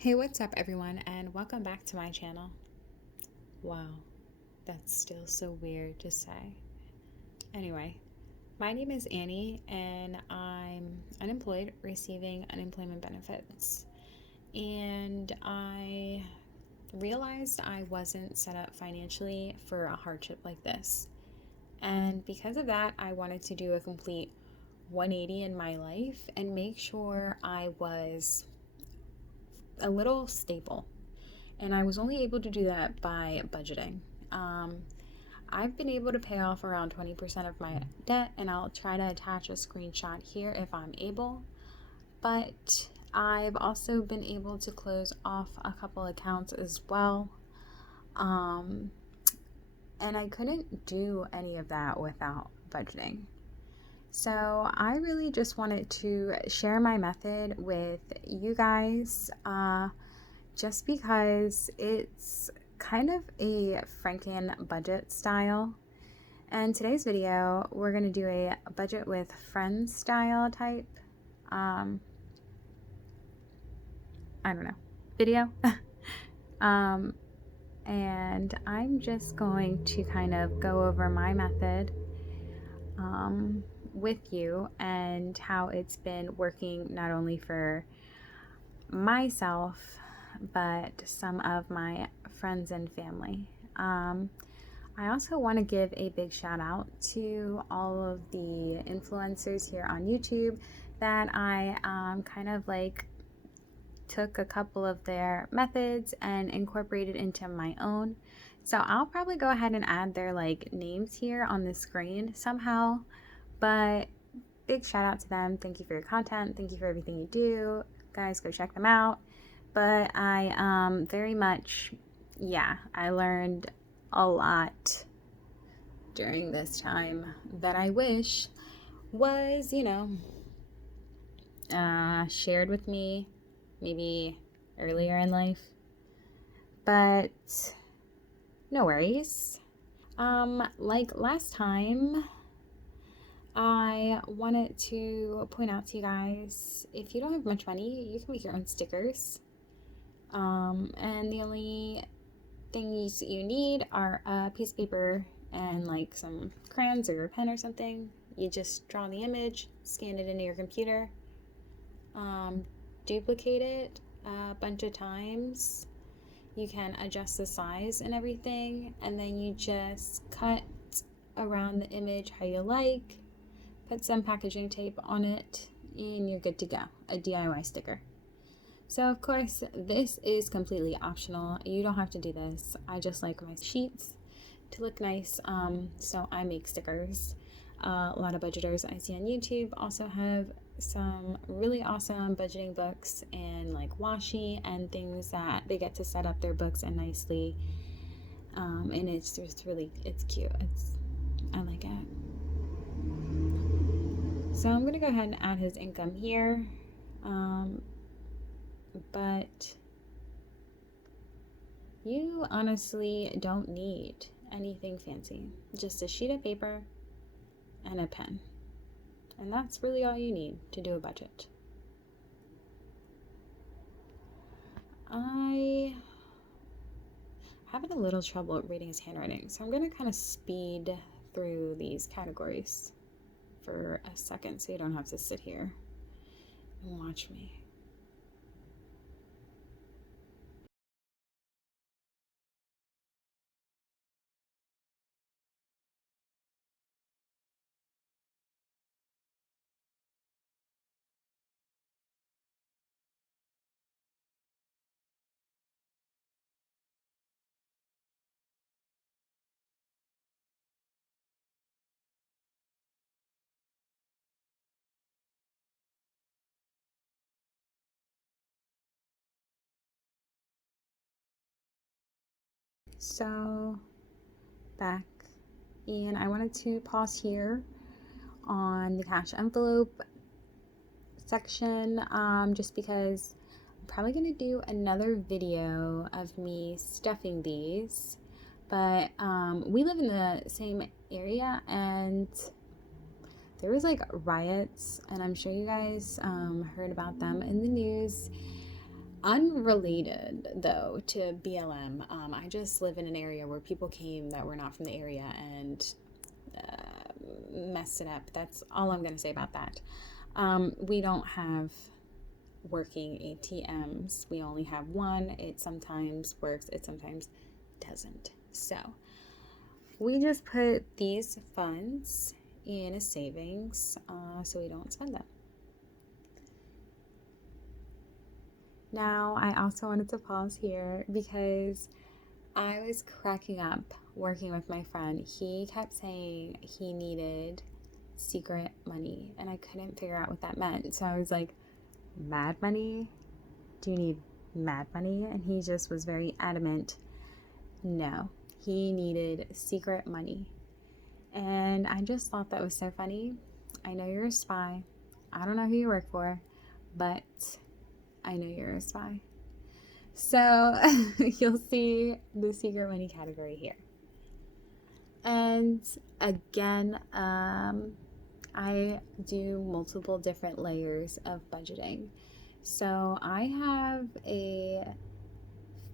Hey, what's up, everyone, and welcome back to my channel. Wow, that's still so weird to say. Anyway, my name is Annie, and I'm unemployed, receiving unemployment benefits. And I realized I wasn't set up financially for a hardship like this. And because of that, I wanted to do a complete 180 in my life and make sure I was a little stable. And I was only able to do that by budgeting. Um, I've been able to pay off around 20% of my debt, and I'll try to attach a screenshot here if I'm able. But I've also been able to close off a couple accounts as well. Um, and I couldn't do any of that without budgeting. So I really just wanted to share my method with you guys. Just because it's kind of a Franken budget style. And today's video, we're going to do a budget with friends style type, I don't know, video. um, and I'm just going to kind of go over my method with you and how it's been working not only for myself but some of my friends and family. I also want to give a big shout out to all of the influencers here on YouTube that I kind of like took a couple of their methods and incorporated into my own. So I'll probably go ahead and add their like names here on the screen somehow, but big shout out to them. Thank you for your content. Thank you for everything you do. Guys, go check them out. But I very much, I learned a lot during this time that I wish was, shared with me maybe earlier in life. But no worries. Like last time, I wanted to point out to you guys, if you don't have much money, you can make your own stickers. And the only things you need are a piece of paper and like some crayons or a pen or something. You just draw the image, scan it into your computer, duplicate it a bunch of times. You can adjust the size and everything, and then you just cut around the image how you like, put some packaging tape on it, and you're good to go. A DIY sticker. So of course, this is completely optional. You don't have to do this. I just like my sheets to look nice, so I make stickers. A lot of budgeters I see on YouTube also have some really awesome budgeting books and like washi and things that they get to set up their books and nicely. And it's just really, it's cute. I like it. So I'm gonna go ahead and add his income here. But you honestly don't need anything fancy. Just a sheet of paper and a pen. And that's really all you need to do a budget. I having a little trouble reading his handwriting, so I'm going to kind of speed through these categories for a second so you don't have to sit here and watch me. So back, and I wanted to pause here on the cash envelope section, just because I'm probably going to do another video of me stuffing these. But we live in the same area, and there was like riots, and I'm sure you guys heard about them in the news Unrelated though to BLM, I just live in an area where people came that were not from the area and messed it up. That's all I'm going to say about that. We don't have working ATMs. We only have one. It sometimes works, it sometimes doesn't. So we just put these funds in a savings so we don't spend them. Now, I also wanted to pause here because I was cracking up working with my friend. He kept saying he needed secret money, and I couldn't figure out what that meant. So I was like, mad money? Do you need mad money? And he just was very adamant. No, he needed secret money. And I just thought that was so funny. I know you're a spy. I don't know who you work for, but I know you're a spy. So you'll see the secret money category here. And again, I do multiple different layers of budgeting. So I have a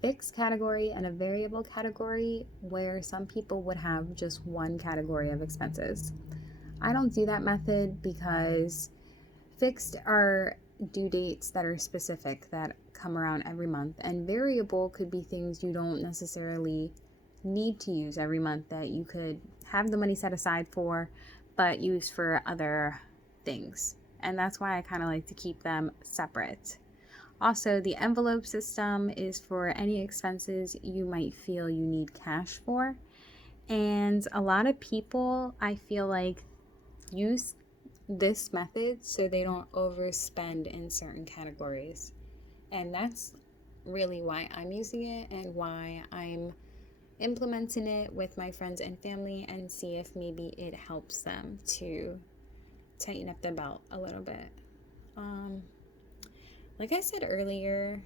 fixed category and a variable category where some people would have just one category of expenses. I don't do that method because fixed are due dates that are specific that come around every month, and variable could be things you don't necessarily need to use every month that you could have the money set aside for but use for other things. And that's why I kind of like to keep them separate. Also, the envelope system is for any expenses you might feel you need cash for. And a lot of people, I feel like, use this method so they don't overspend in certain categories. And that's really why I'm using it and why I'm implementing it with my friends and family, and see if maybe it helps them to tighten up the belt a little bit. Like I said earlier,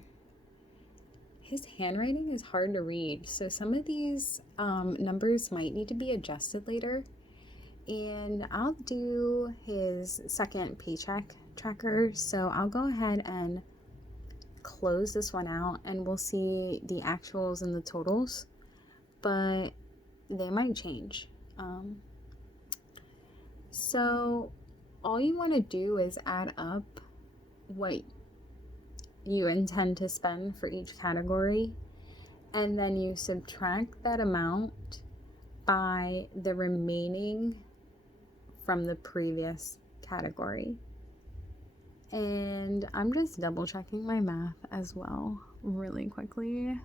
his handwriting is hard to read, so some of these numbers might need to be adjusted later. And I'll do his second paycheck tracker, so I'll go ahead and close this one out and we'll see the actuals and the totals, but they might change. So all you want to do is add up what you intend to spend for each category, and then you subtract that amount by the remaining from the previous category. And I'm just double checking my math as well really quickly.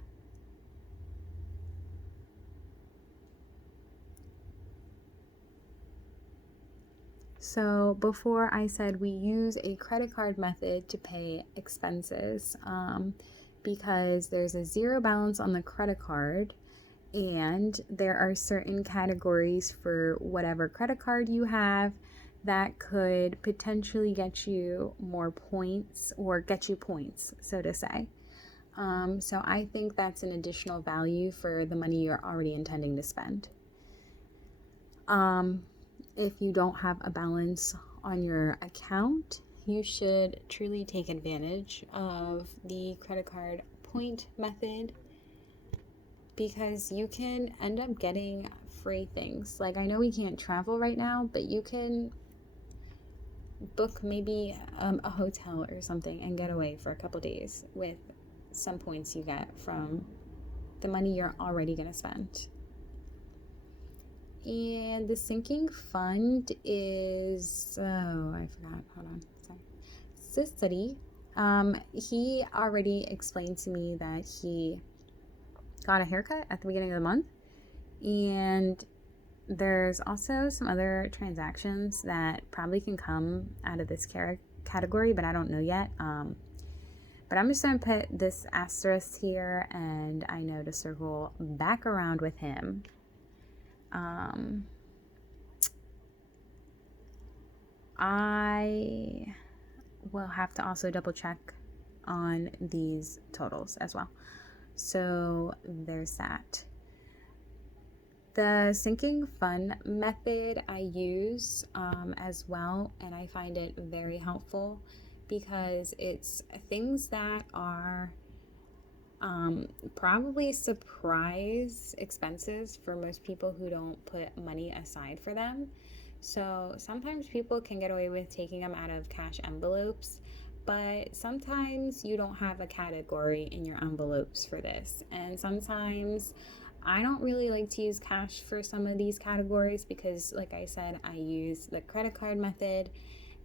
So before I said we use a credit card method to pay expenses because there's a zero balance on the credit card, and there are certain categories for whatever credit card you have that could potentially get you more points, or get you points, so to say. So I think that's an additional value for the money you're already intending to spend. If you don't have a balance on your account, you should truly take advantage of the credit card point method, because you can end up getting free things. Like, I know we can't travel right now, but you can book maybe a hotel or something and get away for a couple days with some points you get from the money you're already going to spend. And the sinking fund is, I forgot, hold on, sorry. Cicely, he already explained to me that he got a haircut at the beginning of the month, and there's also some other transactions that probably can come out of this category, but I don't know yet. But I'm just going to put this asterisk here, and I know to circle back around with him. I will have to also double check on these totals as well. So there's that. The sinking fund method I use as well, and I find it very helpful because it's things that are Probably surprise expenses for most people who don't put money aside for them. So sometimes people can get away with taking them out of cash envelopes, but sometimes you don't have a category in your envelopes for this. And sometimes I don't really like to use cash for some of these categories because, like I said, I use the credit card method,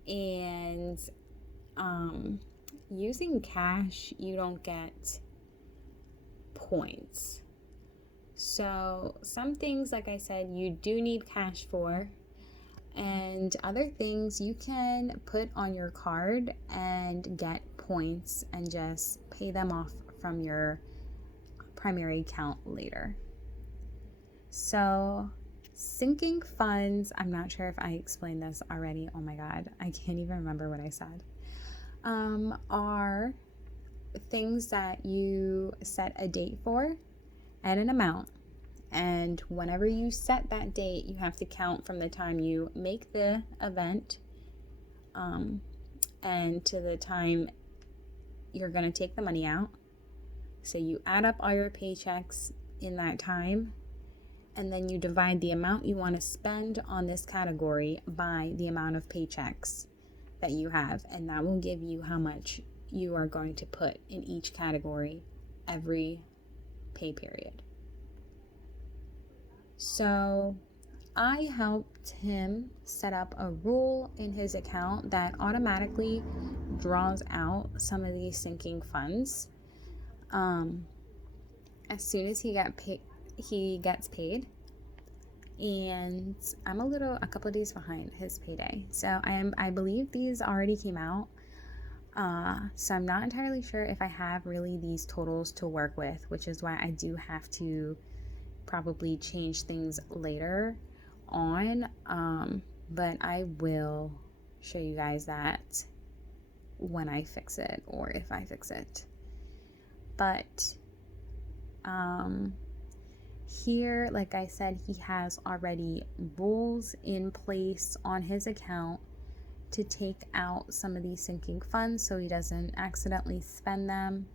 and um, using cash, you don't get points. So, some things, like I said, you do need cash for, and other things you can put on your card and get points and just pay them off from your primary account later. So, sinking funds, I'm not sure if I explained this already. Oh my God, I can't even remember what I said. Are things that you set a date for and an amount. And whenever you set that date, you have to count from the time you make the event and to the time you're going to take the money out. So you add up all your paychecks in that time, and then you divide the amount you want to spend on this category by the amount of paychecks that you have, and that will give you how much you are going to put in each category every pay period. So I helped him set up a rule in his account that automatically draws out some of these sinking funds as soon as he gets paid. And I'm a couple of days behind his payday. So I believe these already came out. So I'm not entirely sure if I have really these totals to work with, which is why I do have to probably change things later on. But I will show you guys that when I fix it, or if I fix it. But here, like I said, he has already rules in place on his account to take out some of these sinking funds so he doesn't accidentally spend them.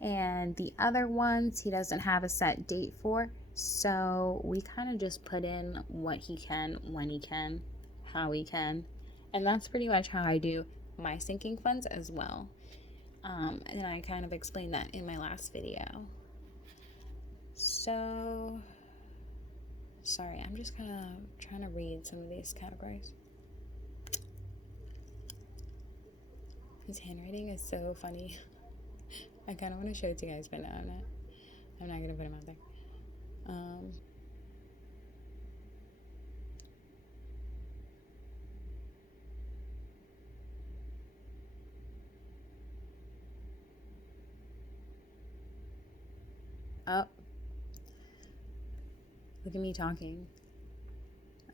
And the other ones he doesn't have a set date for, so we kind of just put in what he can, when he can, how he can. And that's pretty much how I do my sinking funds as well. And I kind of explained that in my last video. So, sorry, I'm just kind of trying to read some of these categories. His handwriting is so funny. I kind of want to show it to you guys, but no, I'm not gonna put him out there. Oh, look at me talking.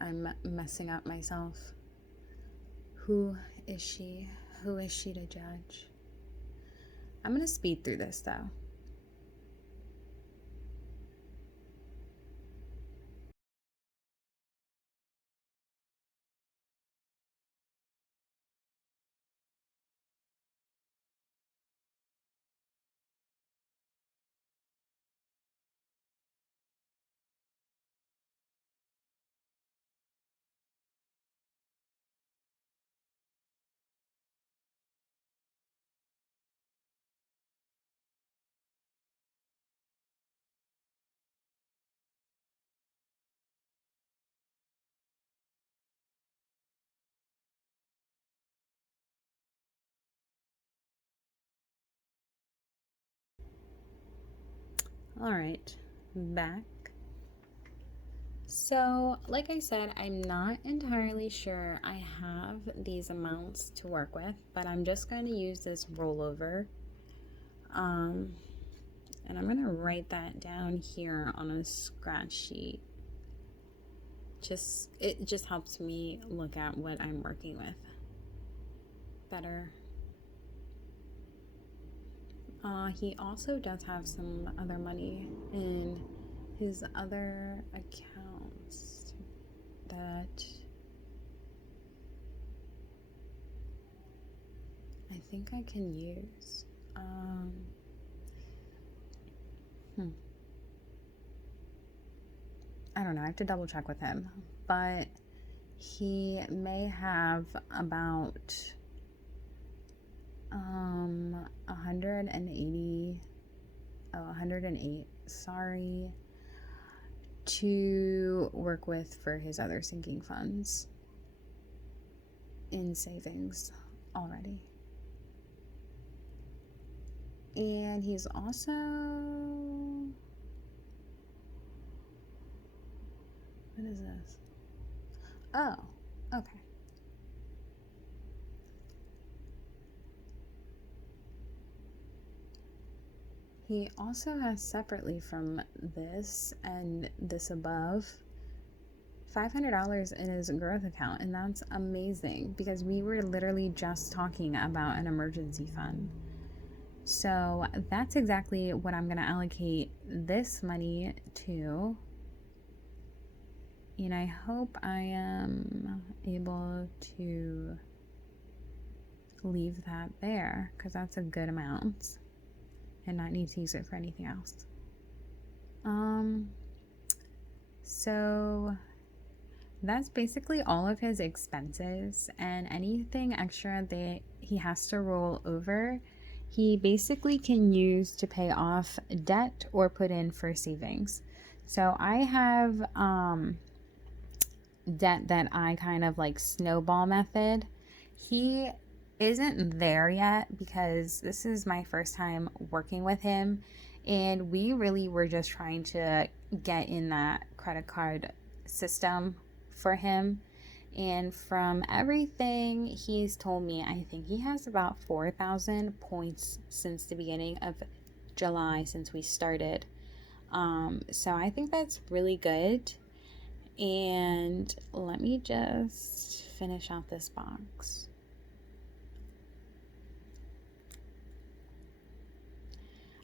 I'm messing up myself. Who is she? Who is she to judge? I'm gonna speed through this though. All right, back. So, like I said, I'm not entirely sure I have these amounts to work with, but I'm just going to use this rollover. And I'm going to write that down here on a scratch sheet. It just helps me look at what I'm working with better. He also does have some other money in his other accounts that I think I can use. Hmm. I don't know. I have to double check with him. But he may have about 180, 108, sorry, to work with for his other sinking funds in savings already. And he's also, what is this? Oh, okay. He also has separately from this and this above $500 in his growth account, and that's amazing because we were literally just talking about an emergency fund. So that's exactly what I'm going to allocate this money to. And I hope I am able to leave that there because that's a good amount and not need to use it for anything else. So that's basically all of his expenses, and anything extra that he has to roll over, he basically can use to pay off debt or put in for savings. So I have debt that I kind of like snowball method. He isn't there yet because this is my first time working with him, and we really were just trying to get in that credit card system for him. And from everything he's told me, I think he has about 4,000 points since the beginning of July, since we started. So I think that's really good. And let me just finish out this box.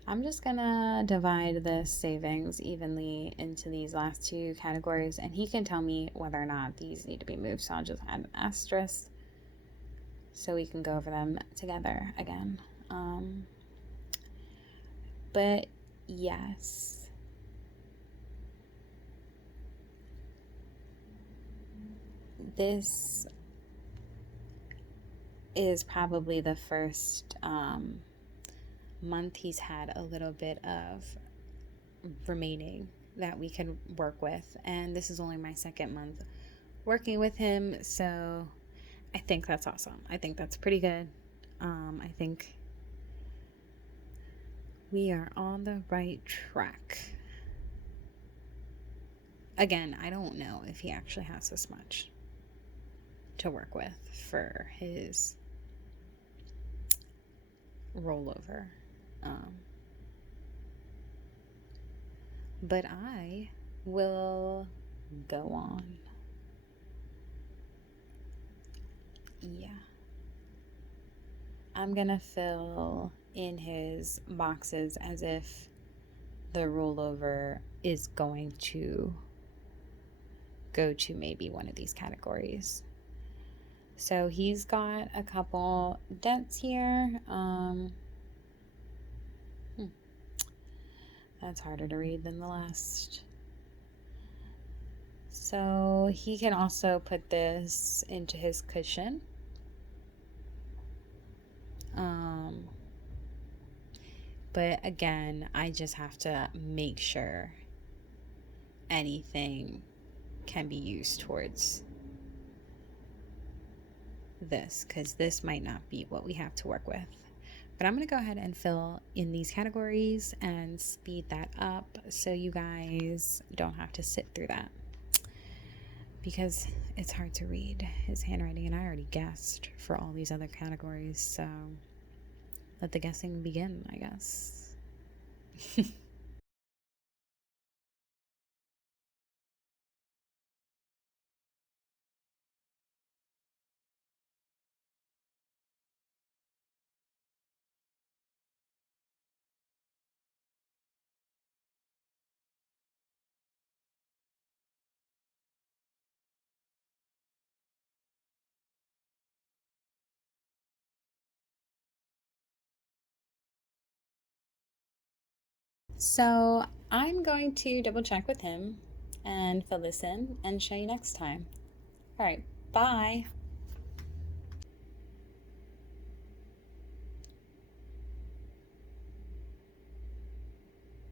I'm just gonna divide the savings evenly into these last two categories, and he can tell me whether or not these need to be moved. So I'll just add an asterisk so we can go over them together again. But yes, this is probably the first month he's had a little bit of remaining that we can work with, and this is only my second month working with him, so I think that's awesome. I think that's pretty good. I think we are on the right track. Again, I don't know if he actually has this much to work with for his rollover. But I will go on. Yeah. I'm gonna fill in his boxes as if the rollover is going to go to maybe one of these categories. So he's got a couple debts here. That's harder to read than the last. So he can also put this into his cushion. But again, I just have to make sure anything can be used towards this, because this might not be what we have to work with. But I'm going to go ahead and fill in these categories and speed that up so you guys don't have to sit through that, because it's hard to read his handwriting, and I already guessed for all these other categories, so let the guessing begin, I guess. So I'm going to double check with him and fill this in and show you next time. All right, bye.